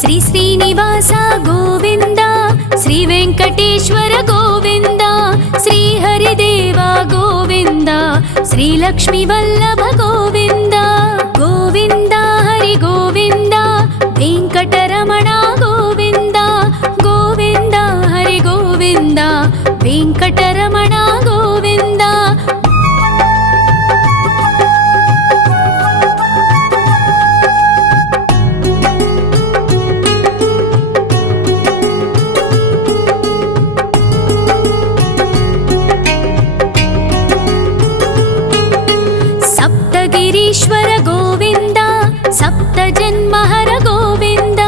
శ్రీ శ్రీనివాస గోవింద, శ్రీ వెంకటేశ్వర గోవింద, శ్రీ హరిదేవ గోవింద, శ్రీ లక్ష్మీ వల్లభ గోవింద. గోవింద హరి గోవింద, వెంకటరమణ గోవింద. గోవింద హరి గోవింద, వెంకటరమణ గోవింద. సప్తగిరీశ్వర గోవింద, సప్త జన్మహర గోవింద,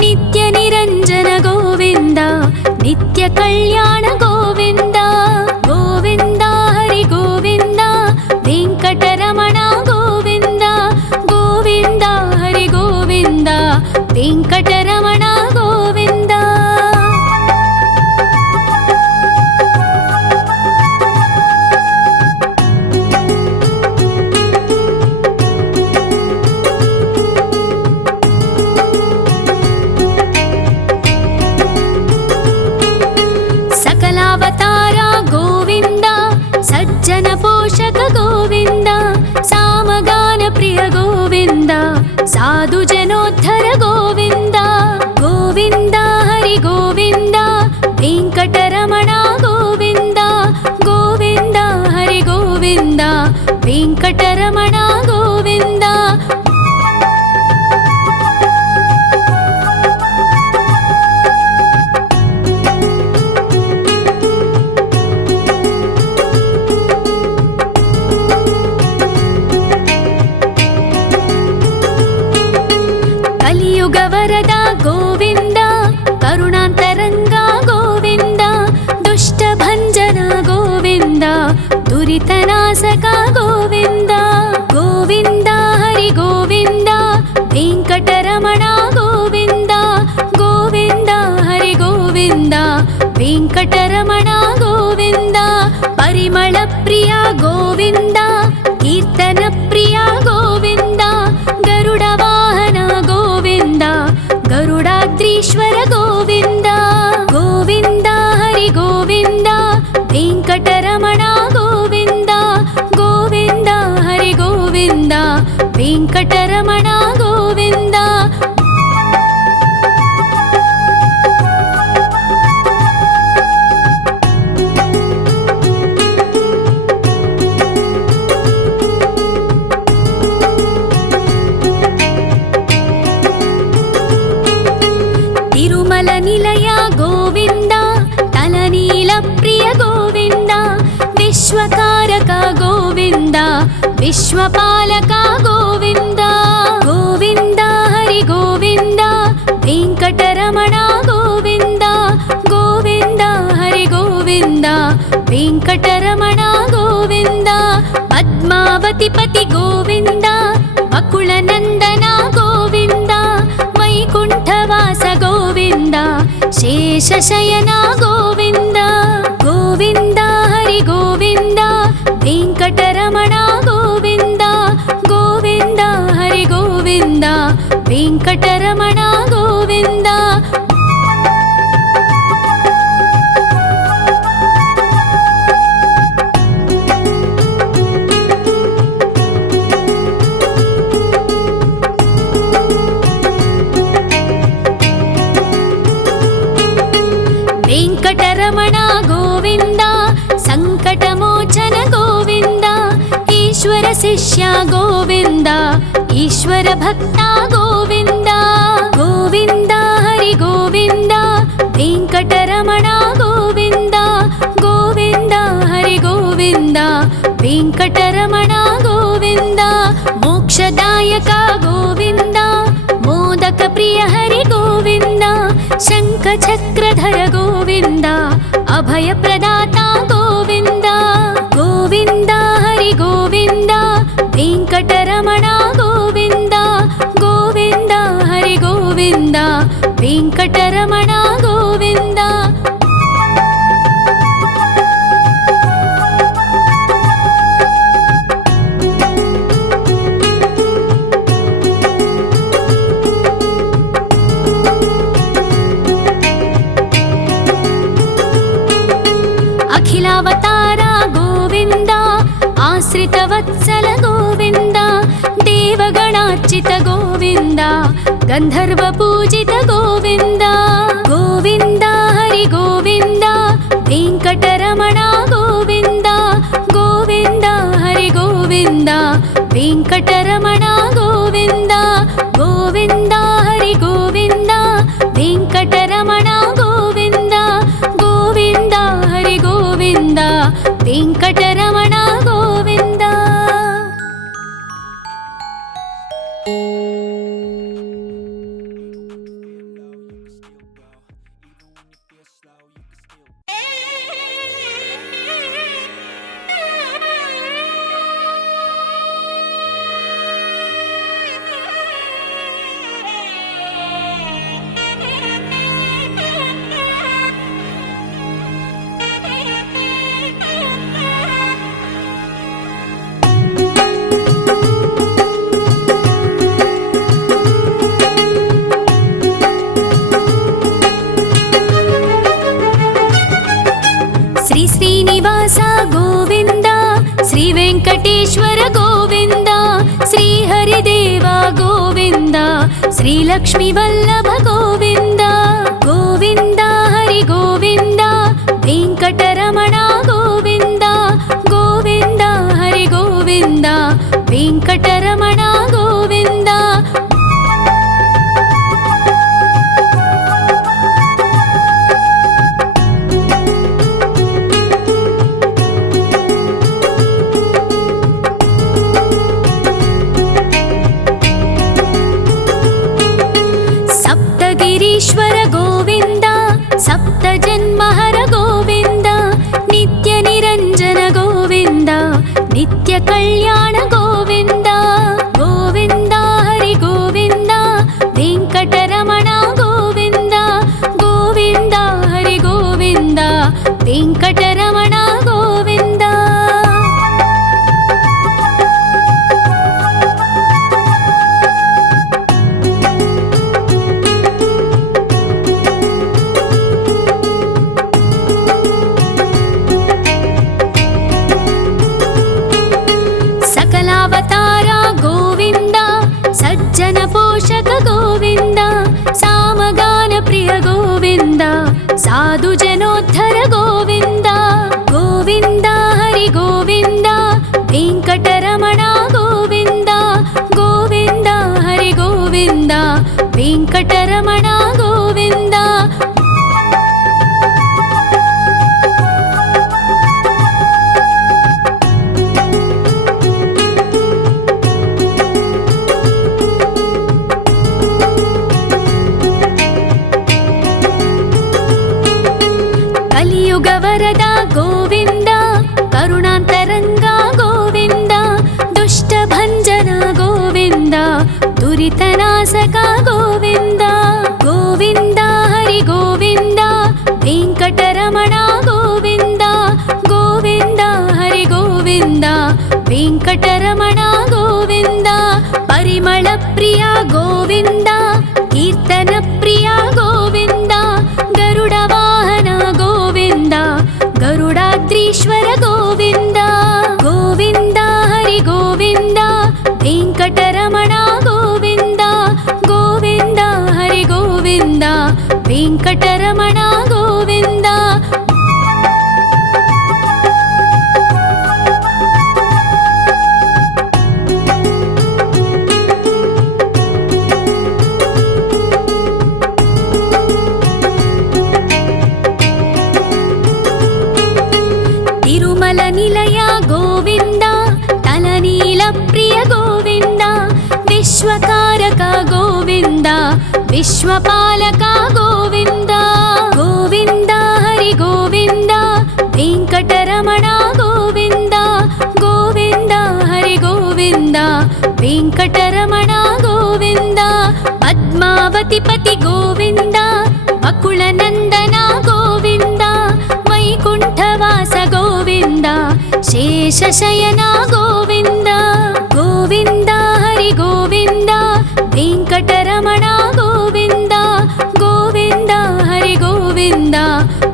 నిత్య నిరంజన గోవింద, నిత్య కళ్యాణ గోవింద. గోవింద హరి గోవింద, వెంకటరమణ గోవింద. గోవింద హరి గోవింద, వెంకటరమణ గోవింద. సకలావతార గోవింద, సజ్జన పోషక గోవింద, సామగాన ప్రియ గోవింద, సాధు జనోద్ధర గోవింద. గోవింద హరి గోవింద, వెంకటరమణ గోవింద. గోవింద హరి గోవింద, వెంకటరమణ గోవింద. కలియుగ వరద గోవింద, కరుణాంతరంగ గోవింద, దుష్ట భంజన గోవింద, దురితనాశక గోవింద. గోవింద హరి గోవింద, వెంకటరమణ గోవింద. గోవింద హరి గోవింద, వెంకటరమణ గోవింద. పరిమళ ప్రియ గోవింద, కీర్తన ప్రియ గోవింద, గరుడ వాహన గోవింద, గరుడాద్రీశ్వర గోవింద. గోవింద హరి గోవింద, వెంకటరమణ గోవింద. గోవింద హరి గోవింద, వెంకటరమణ గోవింద. తిరుమల నిలయ గోవింద, తలనీల ప్రియ గోవింద, విశ్వకారక గోవింద, విశ్వపాలక గోవింద. గోవింద హరి గోవింద, వెంకటరమణ గోవింద. గోవింద హరి గోవింద, వెంకటరమణ గోవింద. పద్మావతి పతి గోవింద, బకుళ నందన గోవింద, వైకుంఠవాస గోవింద, శేషశయన గోవింద. గోవింద హరి గోవింద, వెంకటరమణ గోవింద. గోవింద హరి గోవింద, వెంకటరమణ గోవింద. వెంకటరమణ గోవింద, సంకటమోచన గోవింద, ఈశ్వర శిష్య గోవింద, ఈశ్వర భక్త గోవింద. గోవింద హరి గోవింద, వెంకటరమణ గోవింద. గోవింద హరి గోవింద, వెంకటరమణ గోవింద. మోక్షదాయక గోవింద, మోదక ప్రియ హరి గోవింద, శంఖ చక్రధర గోవింద, అభయ ప్రదాత గోవింద. గోవింద హరి గోవింద, వెంకటరమణ గోవింద. గోవింద హరి గోవింద, వెంకటరమణ గోవింద. ಭಕ್ತವತ್ಸಲ ಗೋವಿಂದ ದೇವಗಣಾರ್ಚಿತ ಗೋವಿಂದ ಗಂಧರ್ವ ಪೂಜಿತ ಗೋವಿಂದ ಗೋವಿಂದ ಹರಿ ಗೋವಿಂದ ವೆಂಕಟರಮಣ ಗೋವಿಂದ ಗೋವಿಂದ ಹರಿ ಗೋವಿಂದ ವೆಂಕಟರಮಣ ಗೋವಿಂದ ಗೋವಿಂದ ಹರಿ ಗೋವಿಂದ ವೆಂಕಟರಮಣ ಗೋವಿಂದ ಗೋವಿಂದ ಹರಿ ಗೋವಿಂದ ವೆಂಕಟರಮಣ ಗೋವಿಂದ. శ్రీ శ్రీనివాస గోవింద శ్రీ వెంకటేశ్వర గోవింద శ్రీ హరిదేవ గోవింద శ్రీ లక్ష్మీ వల్లభ గోవింద గోవింద హరి గోవింద వెంకటరమణ గోవింద గోవింద హరి గోవింద వెంకటరమణ గోవింద. సప్తగిరీశ్వర గోవింద సప్త జన్మహర గోవింద నిత్య నిరంజన గోవింద నిత్య కళ్యాణ గోవింద గోవింద హరి గోవింద వెంకటరమణ గోవింద గోవింద హరి గోవింద వెంకటరమణ గోవింద. సకలావతార గోవింద సజ్జన పోషక గోవింద సామగాన ప్రియ గోవింద సాధు జనోద్ధర గోవింద గోవింద హరి గోవింద వెంకటరమణ గోవింద గోవింద హరి గోవింద వెంకటరమణ గోవింద. కలియుగ వరద గోవింద కరుణాంతరంగ గోవింద దుష్ట భంజన గోవింద దురితనాశక గోవింద గోవింద హరి గోవింద వెంకటరమణ గోవింద గోవింద హరి గోవింద వెంకటరమణ గోవింద. పరిమళ ప్రియ గోవింద కీర్తన ప్రియ గోవింద గరుడ వాహన గోవింద గరుడాద్రీశ్వర గోవింద గోవింద హరి గోవింద వెంకటరమణ గోవింద గోవింద హరి గోవింద వెంకటరమణ గోవింద. తిరుమల నిలయ గోవింద తలనీల ప్రియ గోవింద విశ్వకారక గోవింద విశ్వపాలక గోవింద గోవింద హరి గోవింద వెంకటరమణ గోవింద గోవింద హరి గోవింద వెంకటరమణ గోవింద. పద్మావతిపతి గోవింద అకుల నందన గోవింద వైకుంఠవాస గోవింద శేషశయన గోవింద గోవింద హరి గోవింద వెంకటరమణ గోవింద గోవింద హరి గోవింద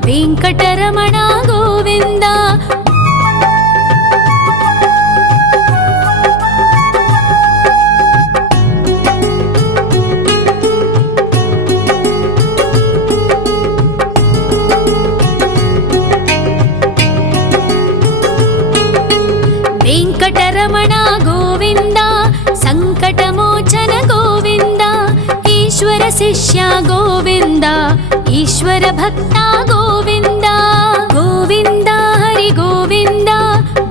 వెంకటరమణ గోవింద. शिष्य गोविन्द ईश्वर भक्ता गोविन्द गोविन्द हरि गोविन्द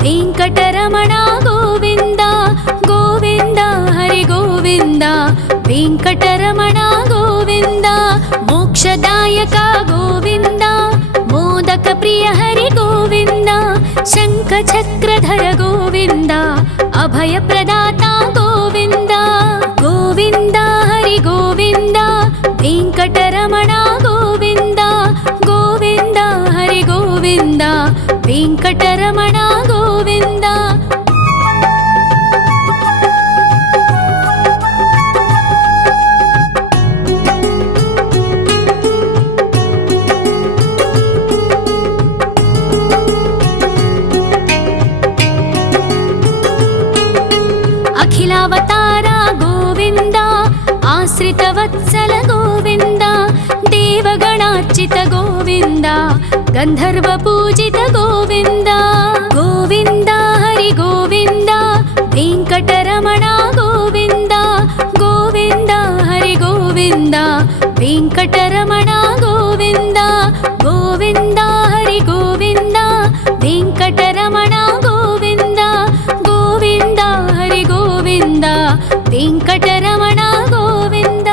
वेङ्कटरमण गोविन्द गोविन्द हरि गोविन्द वेङ्कटरमण गोविन्द मोक्षदायक गोविन्द मोदक प्रिय हरि गोविन्द शङ्खचक्रधर गोविन्द अभयप्रदाता गोविन्द गोविन्द हरि गोविन्द वेङ्कटरमण गोविन्द गोविन्द हरि गोविन्द वेङ्कटरमण गोविन्द अखिलावतार गोविन्द आश्रितवत्सल गोविन्द देवगणार्चित गोविन्द गन्धर्वपूजित गोविन्द गोविन्द हरि गोविन्द वेङ्कटरमण गोविन्द गोविन्द हरि गोविन्द वेङ्कटरमण गोविन्द गोविन्द हरि गोविन्द वेङ्कटरमण गोविन्द गोविन्द हरि गोविन्द वेङ्कटरमण गोविन्द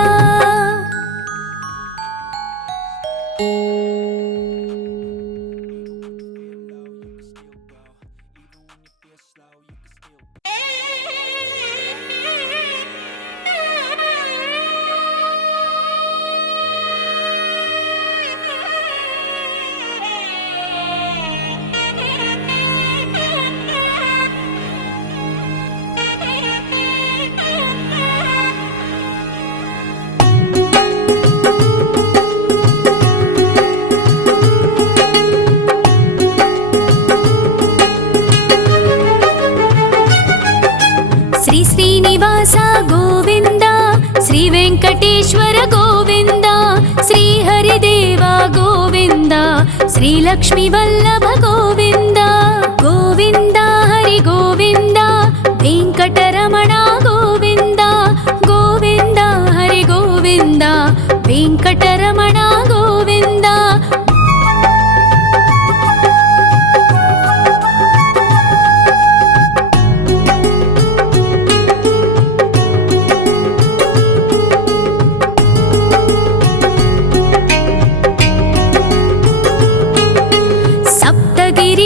श्रीनिवास गोविन्द श्री वेङ्कटेश्वर गोविन्द श्री हरिदेव गोविन्द श्री लक्ष्मी वल्लभ गोविन्द गोविन्द हरि गोविन्द वेङ्कटरमण गोविन्द गोविन्द हरि गोविन्द वेङ्कटरमण गोविन्द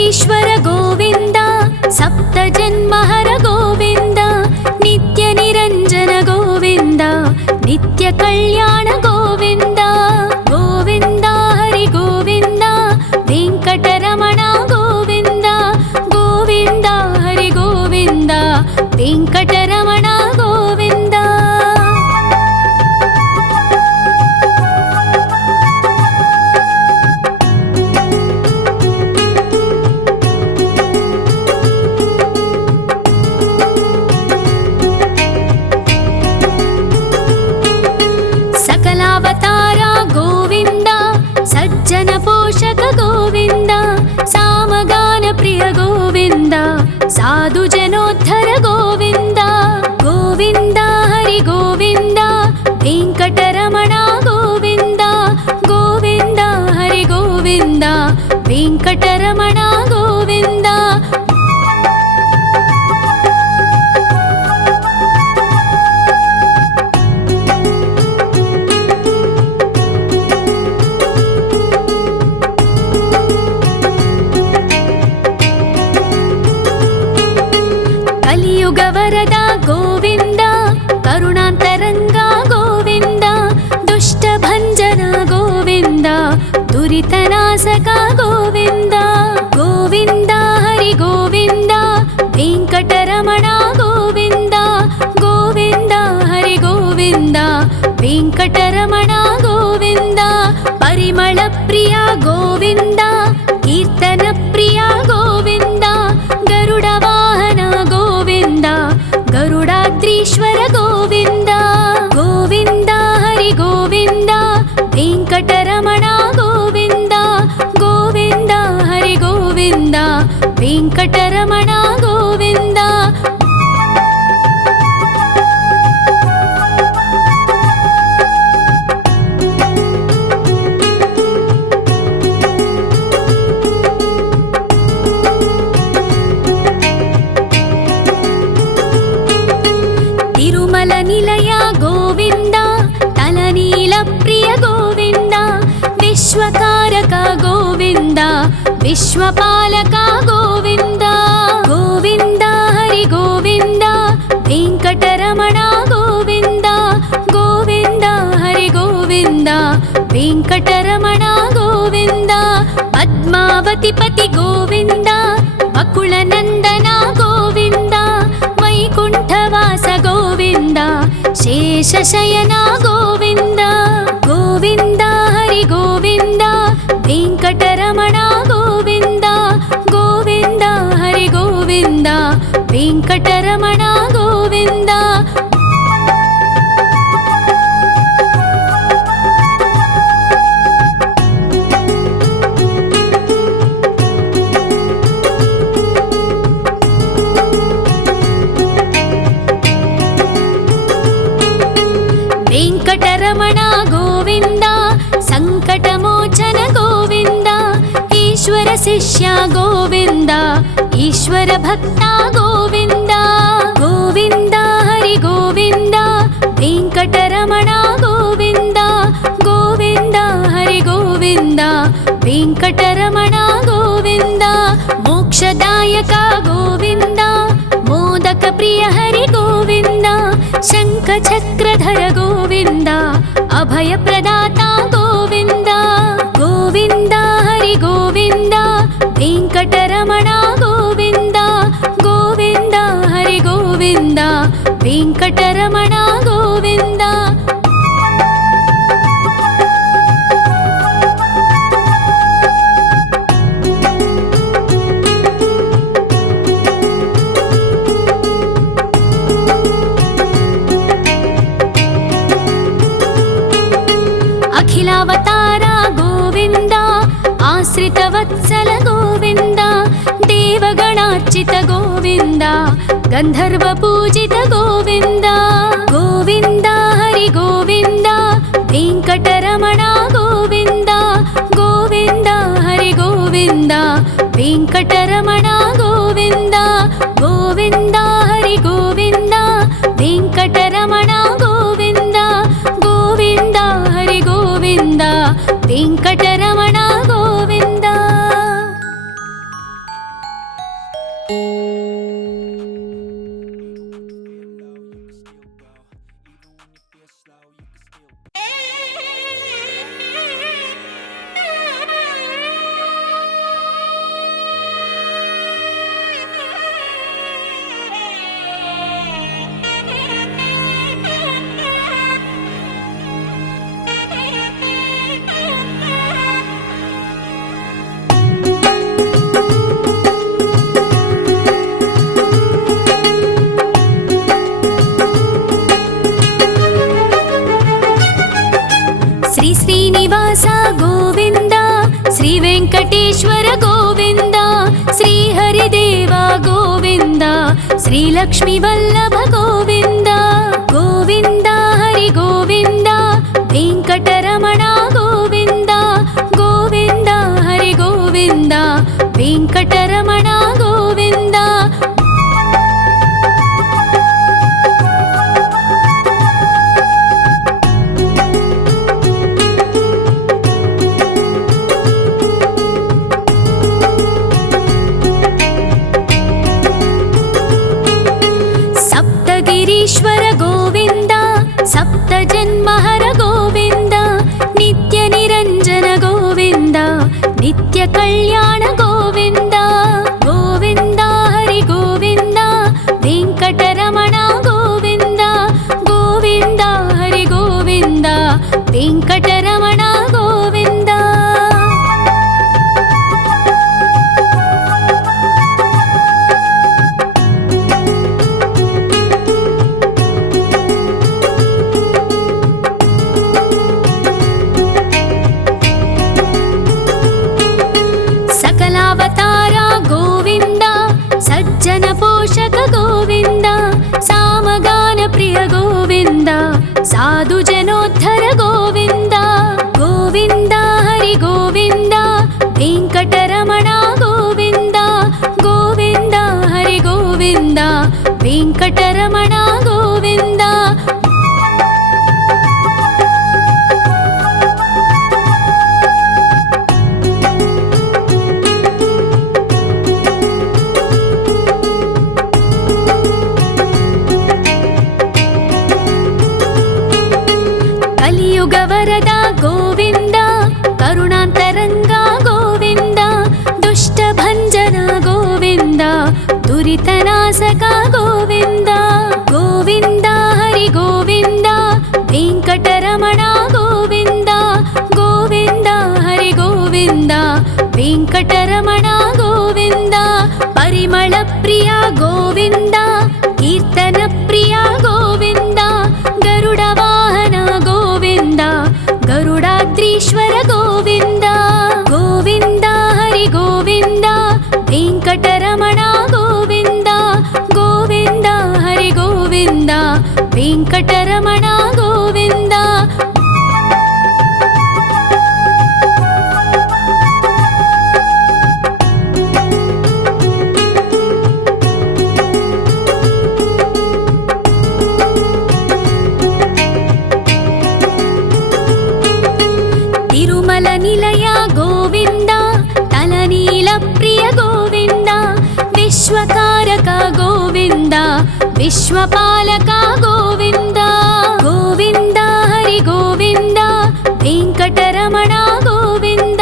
ईश्वर गोविन्द सप्तजन्महर गोविन्द नित्य निरञ्जन गोविन्द नित्य कल्याण गोविन्द गोविन्द हरि गोविन्द वेङ्कटरमण गोविन्द गोविन्द हरि गोविन्द वेङ्कटरमण गोविन्द सकलावतार गोविन्द सज्जन पोषक गोविन्द सामगान प्रिय गोविन्द साधु जनोद्धर गोविन्द गोविन्द हरि गोविन्द वेङ्कटरमण गोविन्द गोविन्द हरि गोविन्द वेङ्कटरमण गोविन्द कलियुगवरद गोविन्द करुणान्तरङ्ग गोविन्द दुष्टभञ्जन गोविन्द दुरितनाशक गोविन्द गोविन्द हरि गोविन्द वेङ्कटरमण गोविन्द गोविन्द हरि गोविन्द वेङ्कटरमण गोविन्द परिमल प्रिय गोविन्द कीर्तन प्रिय गोविन्द गरुड वाहन गोविन्द गरुडाद्रीश्वर गोविन्द गोविन्द हरि गोविन्द वेङ्कटरमण गोविन्द गोविन्द हरि गोविन्द वेङ्कटरमण गोविन्द विश्वपालका गोविन्द गोविन्द हरि गोविन्द वेङ्कटरमणा गोविन्द गोविन्द हरि गोविन्द वेङ्कटरमणा गोविन्द पद्मावतिपति गोविन्द बकुलनन्दना गोविन्द वैकुण्ठवास गोविन्द शेषशयना गोविन्द गोविन्द हरि गोविन्द वेङ्कटरमणा गोविन्द गोविन्द हरि गोविन्द वेङ्कटरमणा गोविन्द वेङ्कटरमणा गोविन्द सङ्कटमोचन गोविन्द ईश्वर शिष्या गोविन्द ईश्वर भक्ता गोविन्द गोविन्द हरि गोविन्द वेङ्कटरमणा गोविन्द गोविन्द हरि गोविन्द वेङ्कटरमणा गोविन्द मोक्षदायक गोविन्द मोदक प्रिय हरि गोविन्द शङ्खचक्रधर गोविन्द अभयप्रदाता गोविन्द गोविन्द हरि गोविन्द वेङ्कटरमणा गोविन्द गोविन्द हरि गोविन्द वेङ्कटरमणा गोविन्द अखिलावतारा गोविन्द आश्रितवत्सल गोविन्द देवगणार्चित गोविन्द गन्धर्वपूजित गोविन्द गोविन्द हरि गोविन्द वेङ्कटरमणा गोविन्द गोविन्द हरि गोविन्द वेङ्कटरमणा गोविन्द गोविन्द हरि गोविन्द वेङ्कटरमणा गोविन्द गोविन्द हरि गोविन्द वेङ्कटरमणा गोविन्द श्री श्रीनिवास गोविन्द श्री वेङ्कटेश्वर गोविन्द श्री हरिदेव गोविन्द श्री लक्ष्मीवल्लभ गोविन्द गोविन्द हरि गोविन्द वेङ्कटरमणा गोविन्द गोविन्द हरि गोविन्द वेङ्कटरमणा गोविन्द सप्तगिरीश्वर गोविन्द सप्तजन्महर गोविन्द नित्यनिरञ्जन गोविन्द नित्यकल्याण गोविन्द गोविन्द हरि गोविन्द वेङ्कटरमणा गोविन्द गोविन्द हरि गोविन्द वेङ्कटरमणा गोविन्द सकलावतारा गोविन्द सज्जन पोषक गोविन्द सामगान प्रिय गोविन्द साधु जनोद्धर गोविन्द ಭಕ್ತವರದ ಗೋವಿಂದ ಕರುಣಾಂತರಂಗ ಗೋವಿಂದ ದುಷ್ಟಭಂಜನ ಗೋವಿಂದ ದುರಿತನಾಶಕ ಗೋವಿಂದ ಗೋವಿಂದ ಹರಿ ಗೋವಿಂದ ವೆಂಕಟರಮಣ ಗೋವಿಂದ ಗೋವಿಂದ ಹರಿ ಗೋವಿಂದ ವೆಂಕಟರಮಣ ಗೋವಿಂದ ಪರಿಮಳ ಪ್ರಿಯ ಗೋವಿಂದ ಕೀರ್ತನ ಪ್ರಿಯ ಗೋವಿಂದ ಗರುಡ ವಾಹನ ಗೋವಿಂದ ಗರುಡಾದ್ರೀಶ್ವರ ಗೋವಿಂದ ಗೋವಿಂದ ಹರಿ ಗೋವಿಂದ ವೆಂಕಟರಮಣ ಗೋವಿಂದ ಗೋವಿಂದ ಹರಿ ಗೋವಿಂದ ವೆಂಕಟರಮಣ ಗೋವಿಂದ ತಿರುಮಲ ನಿಲಯ ಗೋವಿಂದ ತಲನೀಲ ಪ್ರಿಯ ಗೋವಿಂದ ವಿಶ್ವಕಾರಕ ಗೋವಿಂದ ವಿಶ್ವಪಾಲಕ ಗೋವಿಂದ ಗೋವಿಂದ ಹರಿ ಗೋವಿಂದ ವೆಂಕಟರಮಣ ಗೋವಿಂದ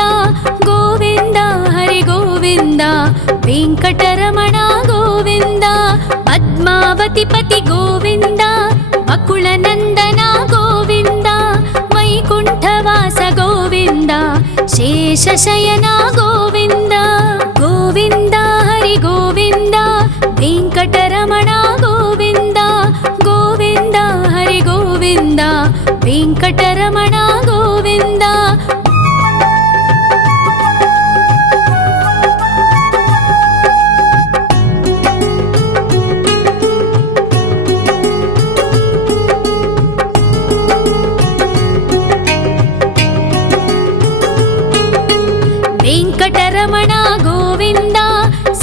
ಗೋವಿಂದ ಹರಿ ಗೋವಿಂದ ವೆಂಕಟರಮಣ ಗೋವಿಂದ ಪದ್ಮಾವತಿ ಪತಿ ಗೋವಿಂದ ಅಕುಳನಂದನ ಗೋವಿಂದ ವೈಕುಂಠವಾಸ ಗೋವಿಂದ ಶೇಷಶಯನ ಗೋವಿಂದ ಗೋವಿಂದ ಹರಿ ಗೋವಿಂದ ವೆಂಕಟರಮಣ ಗೋವಿಂದ ಗೋವಿಂದ ಹರಿ ಗೋವಿಂದ ವೆಂಕಟರಮಣ ಗೋವಿಂದ ವೆಂಕಟರಮಣ ಗೋವಿಂದ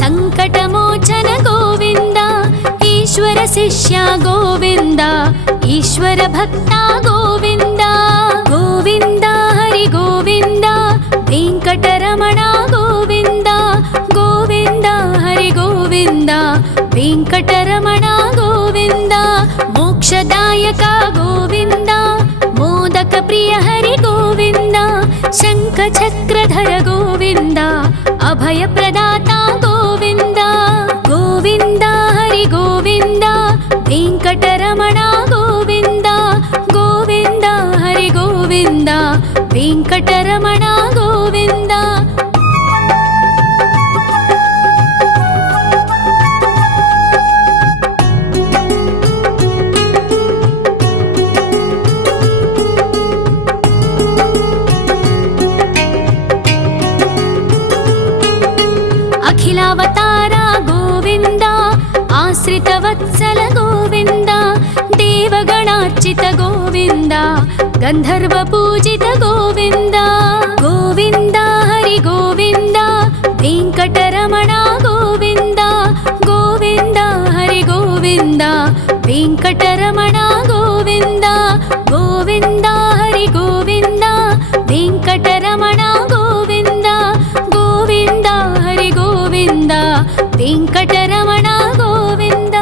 ಸಂಕಟಮೋಚನ ಗೋವಿಂದ ಈಶ್ವರ ಶಿಷ್ಯ ಗೋವಿಂದ ಈಶ್ವರ ಭಕ್ತ ಗೋವಿಂದ ಗೋವಿಂದ ಹರಿ ಗೋವಿಂದ ವೆಂಕಟರಮಣ ಗೋವಿಂದ ಗೋವಿಂದ ಹರಿ ಗೋವಿಂದ ವೆಂಕಟರಮಣ ಗೋವಿಂದ ಮೋಕ್ಷದಾಯಕ ಗೋವಿಂದ ಮೋದಕ ಪ್ರಿಯ ಹರಿ ಗೋವಿಂದ ಶಂಖ ಚಕ್ರಧರ ಗೋವಿಂದ ಅಭಯ ಪ್ರದಾತ ಗೋವಿಂದ ಗೋವಿಂದ ಹರಿ ಗೋವಿಂದ ವೆಂಕಟರಮಣ ಗೋವಿಂದ ಗೋವಿಂದ ಹರಿ ಗೋವಿಂದ ವೆಂಕಟರಮಣ ಗೋವಿಂದ ಅಖಿಲಾವತಾರ ಗೋವಿಂದ ಆಶ್ರಿತ ವತ್ಸಲ ಗೋವಿಂದ ದೇವಗಣಾರ್ಚಿತ ಗೋವಿಂದ ಗಂಧರ್ವ ಪೂಜಿತ ಗೋವಿಂದ ಗೋವಿಂದ ಹರಿ ಗೋವಿಂದ ವೆಂಕಟರಮಣ ಗೋವಿಂದ ಗೋವಿಂದ ಹರಿ ಗೋವಿಂದ ವೆಂಕಟರಮಣ ಗೋವಿಂದ ಗೋವಿಂದ ಹರಿ ಗೋವಿಂದ ವೆಂಕಟರಮಣ ಗೋವಿಂದ ಗೋವಿಂದ ಹರಿ ಗೋವಿಂದ ವೆಂಕಟರಮಣ ಗೋವಿಂದ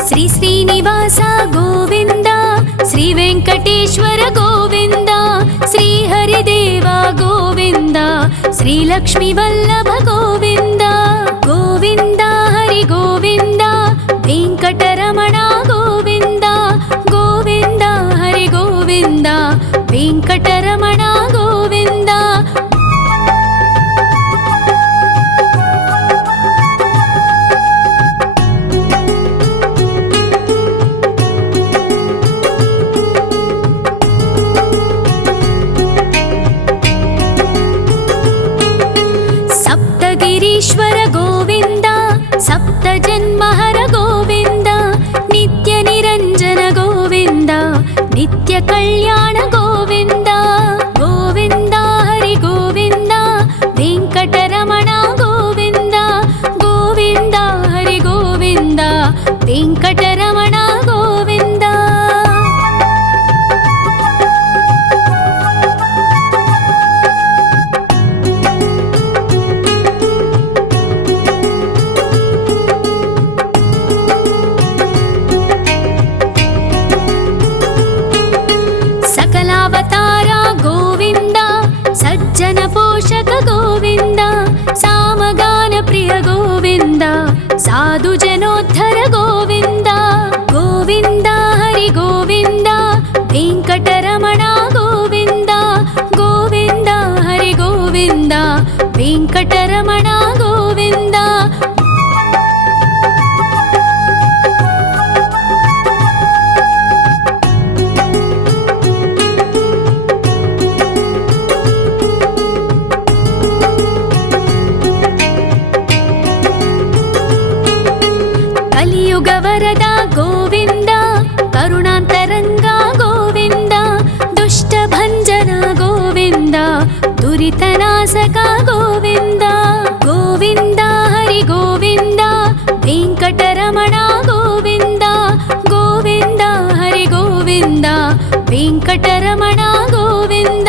ಶ್ರೀನಿವಾಸ ಗೋವಿಂದ ಶ್ರೀ ವೆಂಕಟೇಶ್ವರ ಗೋವಿಂದ ಶ್ರೀ ಹರಿದೇವ ಗೋವಿಂದ ಶ್ರೀ ಲಕ್ಷ್ಮೀ ವಲ್ಲಭ ಗೋವಿಂದ ಗೋವಿಂದ ಹರಿ ಗೋವಿಂದ ವೆಂಕಟರಮಣ ಗೋವಿಂದ ಗೋವಿಂದ ಹರಿ ಗೋವಿಂದ ವೆಂಕಟರಮಣ ಗೋವಿಂದ जन्महर गोविन्द नित्य निरञ्जन गोविन्द नित्य कल्याण गोविन्द गोविन्द हरि गोविन्द वेङ्कटरमण गोविन्द गोविन्द हरि गोविन्द वेङ्कटरमण गोविन्द सकलावतार गोविन्द सज्जन पोषक गोविन्द सामगान प्रिय गोविन्द साधु जनोद्धर गोविन्द गोविन्द हरि गोविन्द वेङ्कटरमण गोविन्द गोविन्द हरि गोविन्द वेङ्कटरमण गोविन्द कलियुगवरद गोविन्द करुणान्तरङ्ग गोविन्द दुष्टभञ्जन गोविन्द दुरितनाशक गोविन्द गोविन्द हरि गोविन्द वेङ्कटरमण गोविन्द गोविन्द हरि गोविन्द वेङ्कटरमण गोविन्द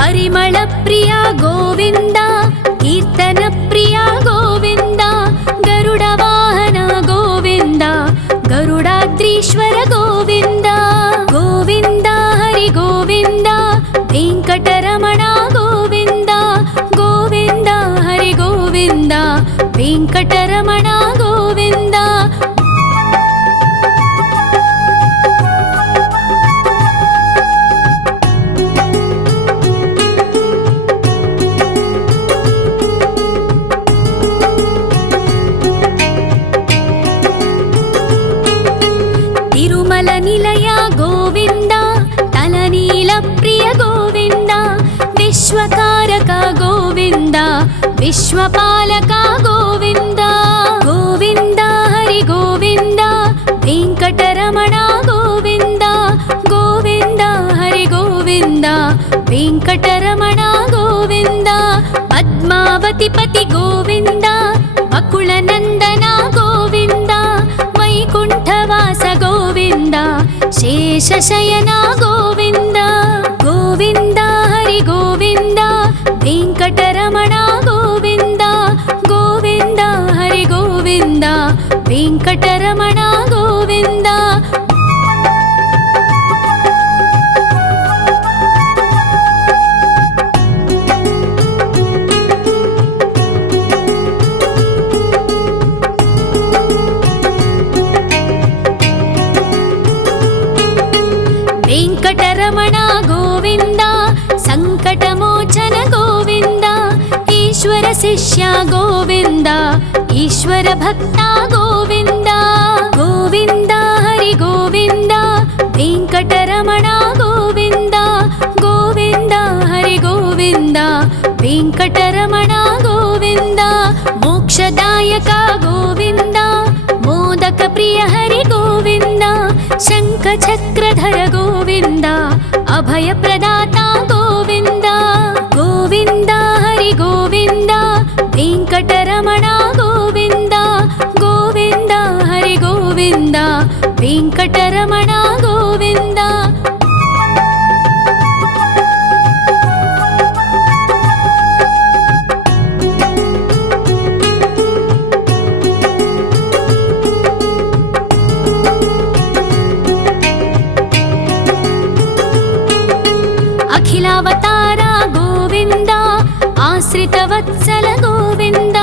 परिमल प्रिय गोविन्द कीर्तन प्रिय गोविन्द गरुड वाहन गोविन्द गरुडाद्रीश्वर गोविन्द गोविन्द हरि गोविन्द वेङ्कटरमण गोविन्द गोविन्द हरि गोविन्द वेङ्कटरमण गोविन्द तिरुमल निलय गोविन्द तलनील प्रिय गोविन्द विश्वकारक गोविन्द विश्वपालक गोविन्द गोविन्द हरि गोविन्द वेङ्कटरमण गोविन्द गोविन्द हरि गोविन्द वेङ्कटरमण गोविन्द पद्मावति पति गोविन्द बकुलनन्दन गोविन्द वैकुण्ठवास गोविन्द शेषशयन गोविन्द गोविन्द हरि गोविन्द वेङ्कटरमण गोविन्द गोविन्द हरि गोविन्द वेङ्कटरमण गोविन्द वेङ्कटरमण गोविन्द सङ्कटमोचन गोविन्द ईश्वर शिष्य गोविन्द ईश्वर भक्त गोविन्द गोविन्द हरि गोविन्द वेङ्कटरमण गोविन्द गोविन्द हरि गोविन्द वेङ्कटरमण गोविन्द मोक्षदायक गोविन्द मोदक प्रिय हरि गोविन्द शङ्खचक्रधर गोविन्द अभयप्रदाता गोविन्द गोविन्द हरि गोविन्द वेङ्कटरमण गोविन्द गोविन्द हरि गोविन्द वेङ्कटरमण गोविन्द अखिलावतार गोविन्द आश्रितवत्सल गोविन्द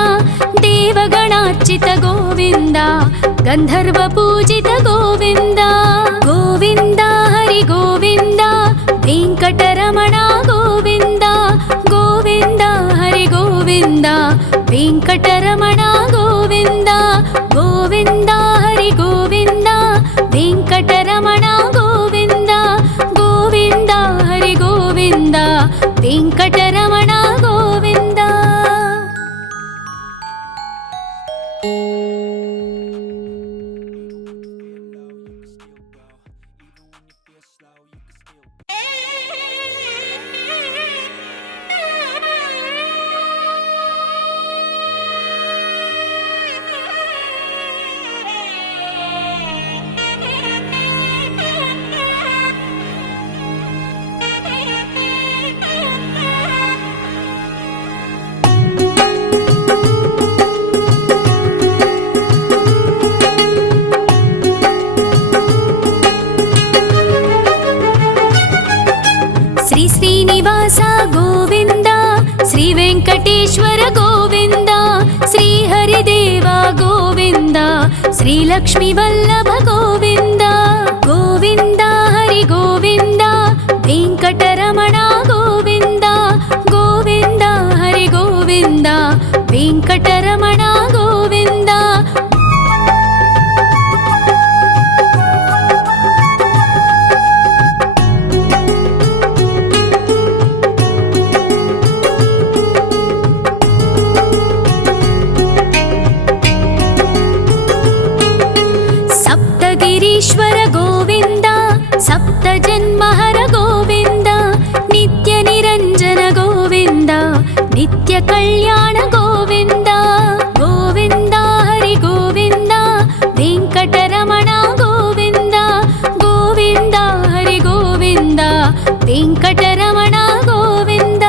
देवगणार्चित गोविन्द गन्धर्वपूजित गोविन्द गोविन्द हरि गोविन्द वेङ्कटरमण गोविन्द गोविन्द हरि गोविन्द वेङ्कटरमण गोविन्द गोविन्द हरि गोविन्द वेङ्कटरमण गोविन्द गोविन्द हरि गोविन्द वेङ्कटरमण गोविन्द ಶ್ರೀಹರಿದೇವ ಗೋವಿಂದ ಶ್ರೀಲಕ್ಷ್ಮೀ ವಲ್ಲಭ ಗೋವಿಂದ ಗೋವಿಂದ ಹರಿ ಗೋವಿಂದ ವೆಂಕಟರಮಣ ಗೋವಿಂದ ಗೋವಿಂದ ಹರಿ ಗೋವಿಂದ ವೆಂಕಟರಮಣ ಗೋವಿಂದ ಸಪ್ತಗಿರೀಶ್ವರ ಗೋವಿಂದ ಸಪ್ತ ಜನ್ಮಹರ ಗೋವಿಂದ ನಿತ್ಯ ನಿರಂಜನ ಗೋವಿಂದ ನಿತ್ಯ ಕಲ್ಯಾಣ ಗೋವಿಂದ ಗೋವಿಂದ ಹರಿ ಗೋವಿಂದ ವೆಂಕಟರಮಣ ಗೋವಿಂದ ಗೋವಿಂದ ಹರಿ ಗೋವಿಂದ ವೆಂಕಟರಮಣ ಗೋವಿಂದ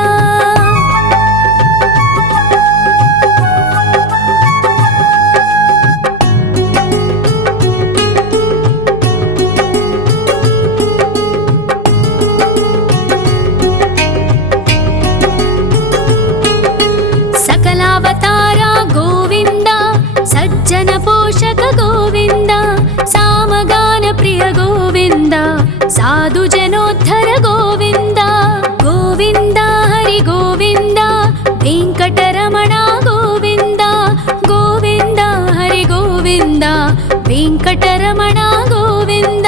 ಅವತಾರ ಗೋವಿಂದ ಸಜ್ಜನ ಪೋಷಕ ಗೋವಿಂದ ಸಾಮಗಾನ ಪ್ರಿಯ ಗೋವಿಂದ ಸಾಧು ಜನೋದ್ಧರ ಗೋವಿಂದ ಗೋವಿಂದ ಹರಿ ಗೋವಿಂದ ವೆಂಕಟರಮಣ ಗೋವಿಂದ ಗೋವಿಂದ ಹರಿ ಗೋವಿಂದ ವೆಂಕಟರಮಣ ಗೋವಿಂದ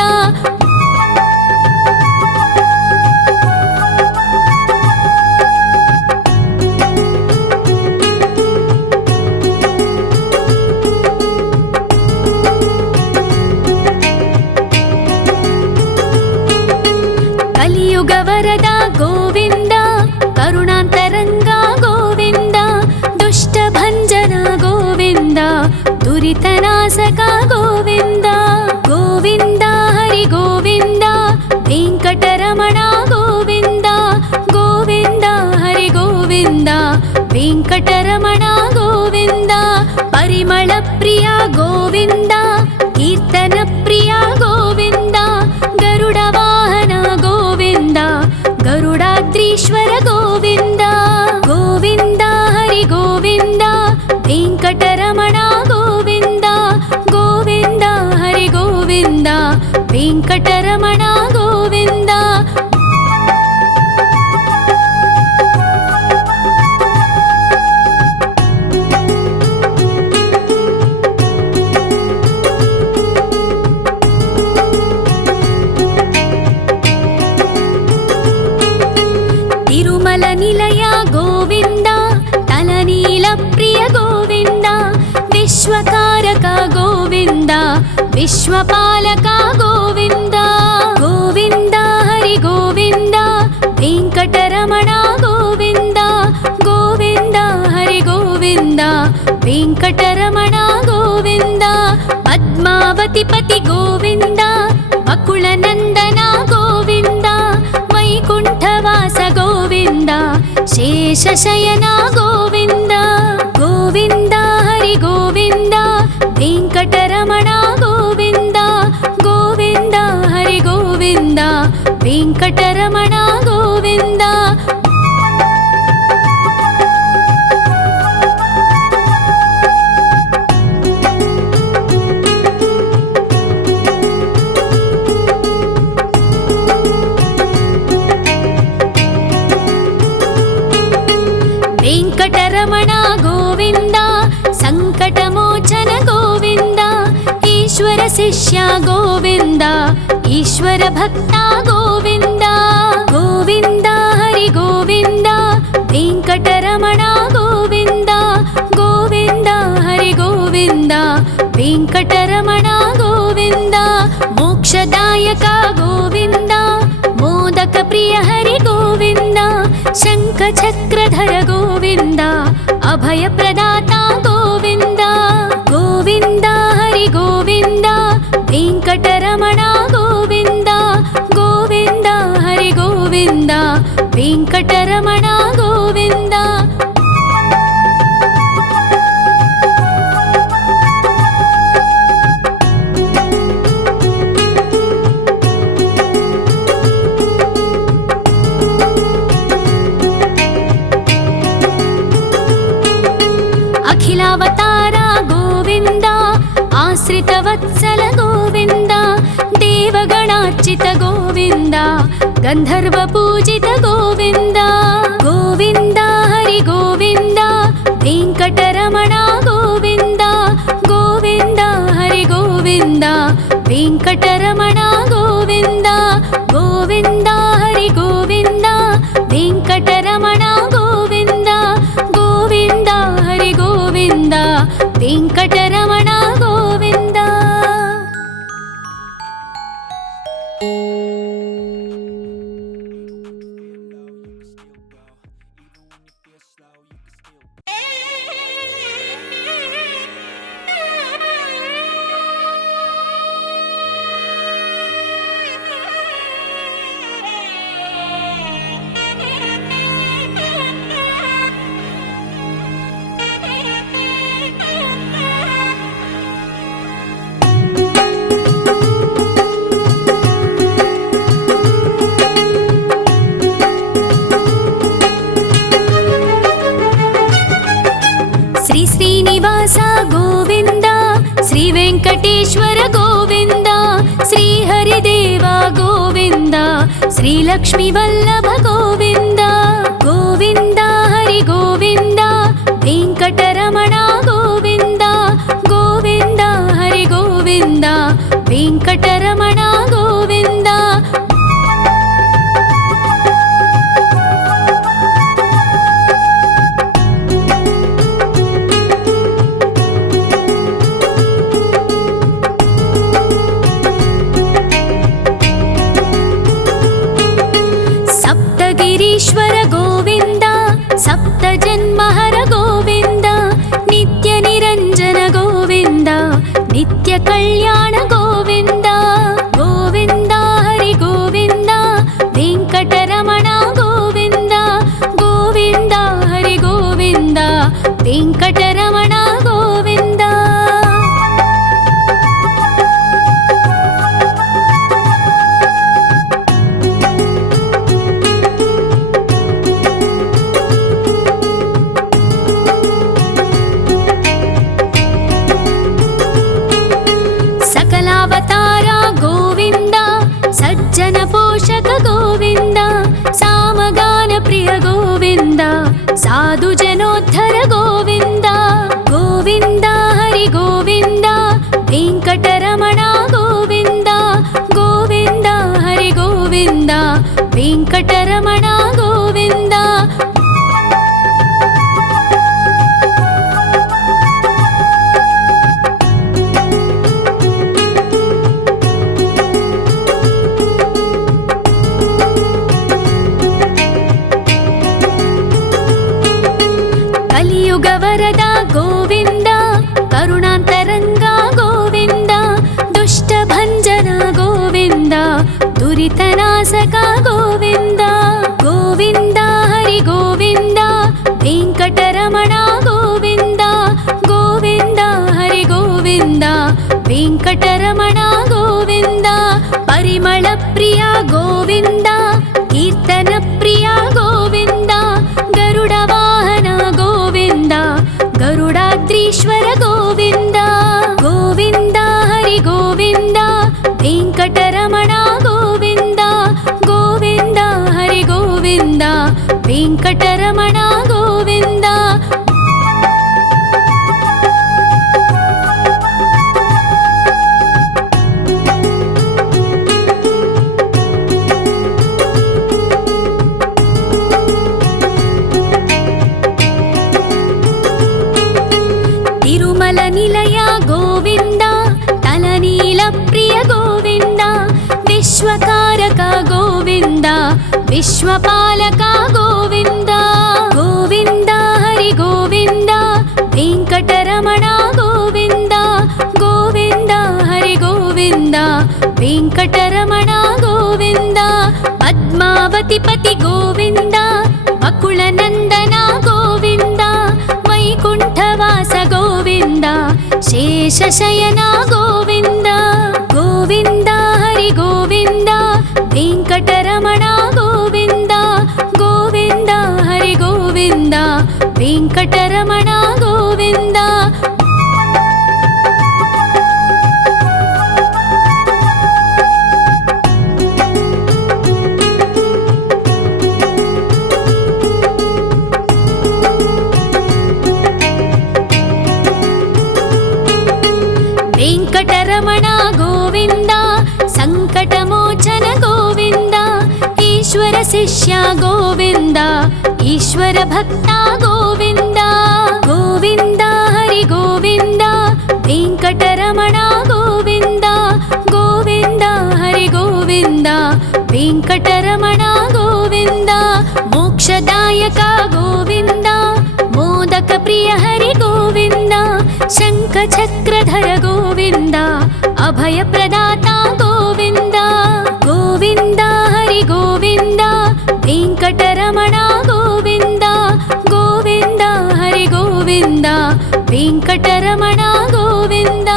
ಕಲಿಯುಗವರದ ಗೋವಿಂದ ಕರುಣಾಂತರಂಗ ಗೋವಿಂದ ದುಷ್ಟ ಭಂಜನ ಗೋವಿಂದ ದುರಿತನಾಶಕ ಗೋವಿಂದ ಗೋವಿಂದ ಹರಿ ಗೋವಿಂದ ವೆಂಕಟರಮಣ ಗೋವಿಂದ ಗೋವಿಂದ ಹರಿ ಗೋವಿಂದ ವೆಂಕಟರಮಣ ಗೋವಿಂದ ಪರಿಮಳ ಪ್ರಿಯ ಗೋವಿಂದ ಕೀರ್ತನ ಪ್ರಿಯ ಗೋವಿಂದ ಗರುಡ ವಾಹನ ಗೋವಿಂದ ಗರುಡಾದ್ರೀಶ್ವರ ಗೋವಿಂದ ಗೋವಿಂದ ಹರಿ ಗೋವಿಂದ ವೆಂಕಟರಮಣ ಗೋವಿಂದ ಗೋವಿಂದ ಹರಿ ಗೋವಿಂದ ವೆಂಕಟರಮಣ ಗೋವಿಂದ ತಿರುಮಲ ನಿಲಯ ಗೋವಿಂದ ತಲನೀಲ ಪ್ರಿಯ ಗೋವಿಂದ ವಿಶ್ವಕಾರಕ ಗೋವಿಂದ ವಿಶ್ವಪಾಲಕ ಗೋವಿಂದ ಗೋವಿಂದ ಹರಿ ಗೋವಿಂದ ವೆಂಕಟರಮಣ ಗೋವಿಂದ ಗೋವಿಂದ ಹರಿ ಗೋವಿಂದ ವೆಂಕಟರಮಣ ಗೋವಿಂದ ಪದ್ಮಾವತಿ ಪತಿ ಗೋವಿಂದ ಅಕುಳ ನಂದನ ಗೋವಿಂದ ವೈಕುಂಠವಾಸ ಗೋವಿಂದ ಶೇಷಶಯನ ಗೋವಿಂದ ಗೋವಿಂದ ಹರಿ ಗೋವಿಂದ ವೆಂಕಟರಮಣ ಗೋವಿಂದ ಗೋವಿಂದ ಹರಿ ಗೋವಿಂದ ವೆಂಕಟರಮಣ ಗೋವಿಂದ ವೆಂಕಟರಮಣ ಗೋವಿಂದ ಸಂಕಟಮೋಚನ ಗೋವಿಂದ ಈಶ್ವರ ಶಿಷ್ಯ ಗೋವಿಂದ ಈಶ್ವರ ಭಕ್ತ ಗೋವಿಂದ ಗೋವಿಂದ ಹರಿ ಗೋವಿಂದ ವೆಂಕಟರಮಣ ಗೋವಿಂದ ಗೋವಿಂದ ಹರಿ ಗೋವಿಂದ ವೆಂಕಟರಮಣ ಗೋವಿಂದ ಮೋಕ್ಷದಾಯಕ ಗೋವಿಂದ ಮೋದಕ ಪ್ರಿಯ ಹರಿ ಗೋವಿಂದ ಶಂಖ ಚಕ್ರಧರ ಗೋವಿಂದ ಅಭಯ ಪ್ರದಾತ ಗೋವಿಂದ ಗೋವಿಂದ ಹರಿ ಗೋವಿಂದ ವೆಂಕಟರಮಣ ಗೋವಿಂದ ಗೋವಿಂದ ಹರಿ ಗೋವಿಂದ ವೆಂಕಟರಮಣ ಗೋವಿಂದ अखिलावतारा गोविन्द आश्रितवत्सल गोविन्द देवगणार्चित गोविन्द गन्धर्वपूजित गोविन्द गोविन्द हरि गोविन्द वेङ्कटरमण गोविन्द गोविन्द हरि गोविन्द वेङ्कटरमण गोविन्द गोविन्द हरि गोविन्द वेङ्कटरमण गोविन्द गोविन्द हरि गोविन्द वेङ्कटरमण गोविन्द। श्रीनिवास गोविन्द श्री वेङ्कटेश्वर गोविन्द श्री हरिदेव गोविन्द श्री लक्ष्मीवल्लभ गोविन्द गोविन्द हरि गोविन्द वेङ्कटरमण गोविन्द गोविन्द हरि गोविन्द वेङ्कटरमण गोविन्द। ईश्वर गोविन्द सप्तजन्महर गोविन्द नित्य निरञ्जन गोविन्द नित्य कल्याण गोविन्द गोविन्द हरि गोविन्द वेङ्कटरमण गोविन्द गोविन्द हरि गोविन्द वेङ्कटरमण गोविन्द। सकलावतारा गोविन्द सज्जन पोषक गोविन्द सामगान प्रिय गोविन्द साधु जनोद्धर गोविन्द गोविन्द हरि गोविन्द वेङ्कटरमण गोविन्द गोविन्द हरि गोविन्द वेङ्कटरमण गोविन्द। कलियुगवरद गोविन्द करुणान्तरङ्ग गोविन्द दुष्टभञ्जन गोविन्द दुरितनाशक गोविन्द गोविन्द हरि गोविन्द वेङ्कटरमण गोविन्द गोविन्द हरि गोविन्द वेङ्कटरमण गोविन्द। परिमल प्रिय गोविन्द कीर्तन प्रिय गोविन्द गरुड वाहन गोविन्द गरुडाद्रीश्वर गोविन्द गोविन्द हरि गोविन्द वेङ्कटरमण गोविन्द गोविन्द हरि गोविन्द वेङ्कटरमण गोविन्द। तिरुमल निलय गोविन्द तलनील प्रिय गोविन्द विश्वकारक गोविन्द विश्वपालक गोविन्द गोविन्द हरि गोविन्द वेङ्कटरमण गोविन्द गोविन्द हरि गोविन्द वेङ्कटरमण गोविन्द। पद्मावति पति गोविन्द बकुलनन्दन गोविन्द वैकुण्ठवास गोविन्द शेषशयन गोविन्द गोविन्द हरि गोविन्द वेङ्कटरमण गोविन्द गोविन्द हरि गोविन्द वेङ्कटरमण गोविन्द। వెంకటరమణ గోవింద సంకటమోచన గోవింద ఈశ్వర శిష్య గోవింద ఈశ్వర భక్త గోవింద గోవింద హరి గోవింద వెంకటరమణ గోవింద గోవింద హరి గోవింద వెంకటరమణ గోవింద మోక్షదాయక గోవింద మోదక ప్రియ హరి గోవింద శంఖ చక్రధర గోవింద అభయ ప్రదాత గోవింద గోవింద హరి గోవింద వెంకటరమణ గోవింద గోవింద హరి గోవింద వెంకటరమణ గోవింద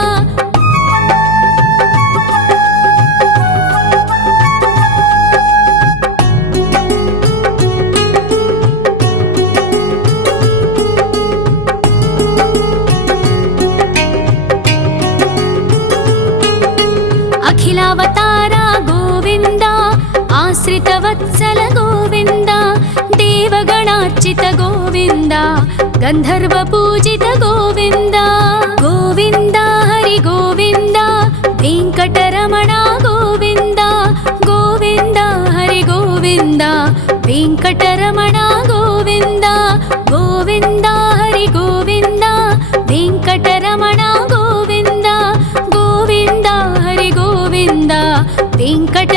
అఖిలావతార గోవింద ఆశ్రిత వత్సల గోవింద దేవగణార్చిత గోవింద గంధర్వ పూజిత గోవింద గోవింద హరి గోవింద వెంకటరమణ గోవింద గోవింద హరి గోవింద వెంకటరమణ గోవింద గోవింద హరి గోవింద వెంకటరమణ గోవింద గోవింద హరి గోవింద వెంకట